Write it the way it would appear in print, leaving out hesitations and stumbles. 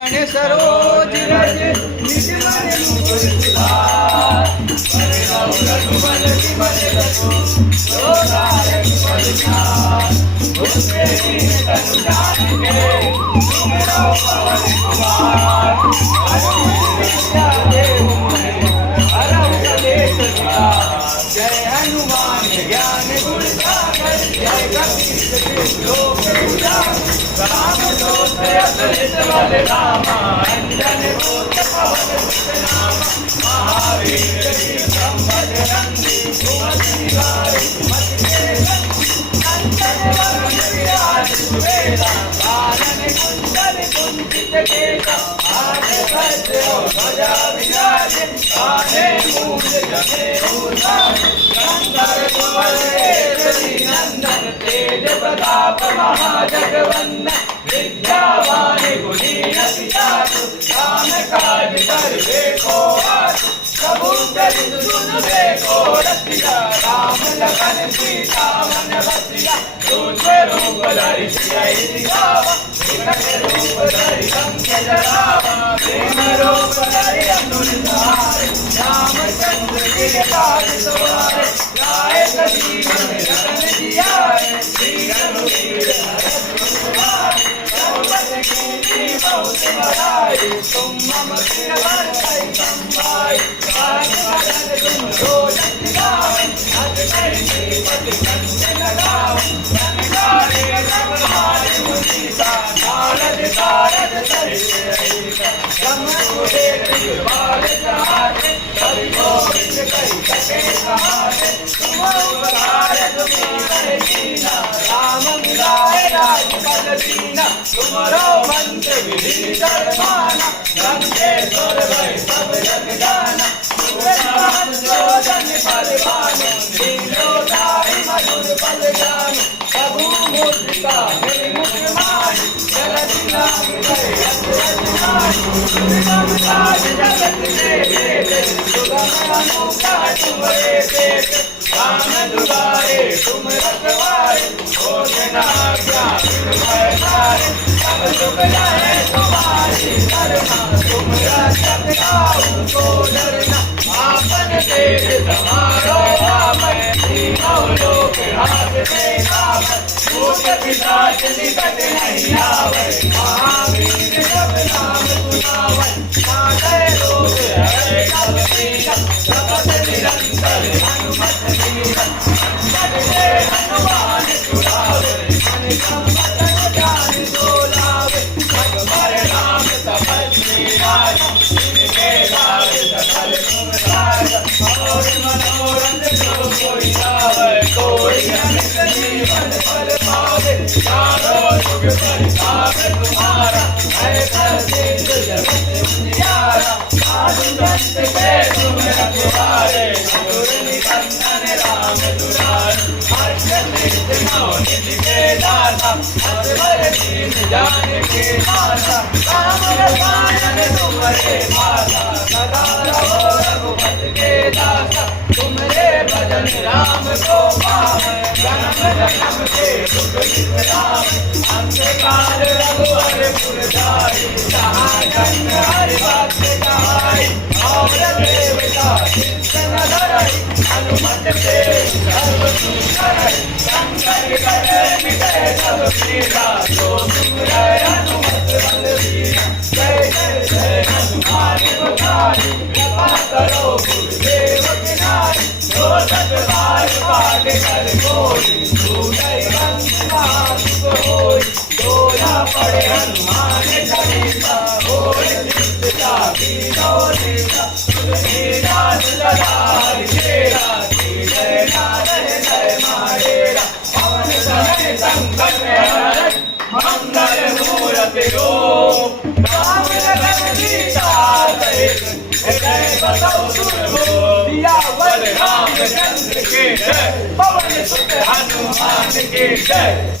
અને સરોજ રજ નિજ મને મુકુર સુધાર પરિણવ રઘુબલ વિમલ રઘુ લોલાયક પદચાર उसके दीन तनु जान के तुमरो पवन कुमार हरमुख विद्या देव मुने हरौ कलेश विकार जय हनुमान ज्ञान गुण सागर जय कपीस लोक उजागर राम दूत अतुलित बल धामा अंजन भूत पवन सुत नामा महावीर विक्रम बजरंगी सुमति निवार सुमति के अंजन वरण विराज सुवेदा कानन कुंडल कुंचित केसा हाथ वज्र ध्वजा विराज कान्हे मूल जनेऊ साज शंकर सुवन केसरी नंदन तेज प्रताप महाजगवंदन विद्यावान गुणी अति चातु राम काज करबे को आतु प्रभु चरित सुनबे को रसिया राम लखन सीता मन बसिया दूसरे रूप धरि सियहि दिखावा विकट रूप धरि संग जरावा प्रेम रूप धरि असुर सहारे रामचंद्र के काज सवारे लाए जीवन रतन जियाए श्री रघुवीर बहुत बड़ाई तुम मम कृण बरसाई संभाई आज मदन तुम रोजन गावै अज कैसी पति कंचन गावै जनकारे सब मारे मुनीसा नारद तारद सहित रहिसा ब्रह्मपुरे त्रिवार सहारे कवि गोविंद कहि सके सहारे तुम उपकार तुम्ही करे दीना राम मिलाए राजपद दीना तुमरो मंत्र विभीषण माना लंकेश्वर भय सब जग जाना सुरनाथ जोजन बलवान लीलो दाई मधुर पद जान प्रभु मुद्रिका निर्मुख मान जगति नाम भय अतुलत मान सुगम काज जगत के देते सुगम अनूठा तुम्हारे देते राम दुलारे तुम रखवारे भोजना ज्ञान भय सारे सब सुख जाए तुम्हारी करना तुम रक्षक गाओ को डरना आपन तेज समारो आमय तीनों लोक हाथ में आमय भूत पिशाच निकट नहीं आवै महावीर जब नाम सुनावै नागै रोग हरै सब पीरा जपत निरंतर हनुमत वीरा संकट से हनुमान छुड़ावे मन संकट जान डोलावे भगवान राम तपस्वी राजा जिनके लाग सकल तुम राजा और मनोरथ जो कोई लावे कोई अनंत जीवन फल पावे चारों जुग परिताप तुम्हारा है प्रसिद्ध जगत उजियारा साधु संत के तुम रखवारे मधुर निकंदन राम दुलारे अष्टसिद्धि नौ निधि के दाता असवर दीन जानकी माता राम रसायन तुम्हारे माता सदा रहो रघुपति के दासा तुम्हारे भजन राम को पावै जन्म जन्म के दुख बिसरावै अंत काल रघुवर पुर जाई जहाँ जन्म हरि भक्त कहाई और देवता चिंतन धरई हनुमत से सर्व सुख करई संकट कटे मिटे सब पीड़ा जो सुमिरै हनुमत बलवीरा जय जय जय हनुमान गोसाई कृपा करो गुरुदेव की नाई जो सत बार पाठ कर कोई छूटै बंद महासुख होई दोया पड़े हनुमान चालीसा होय नित्य कीनो लीला तुलसीदास सदा हरि तेरा जय नारायण जय माहेरा पवन सहन संकट हरण मंगल मूर्ति रूप राम लखन सीता सहित जय बसव सुर हो सियावर रामचंद्र के जय पवन सुत हनुमान के जय।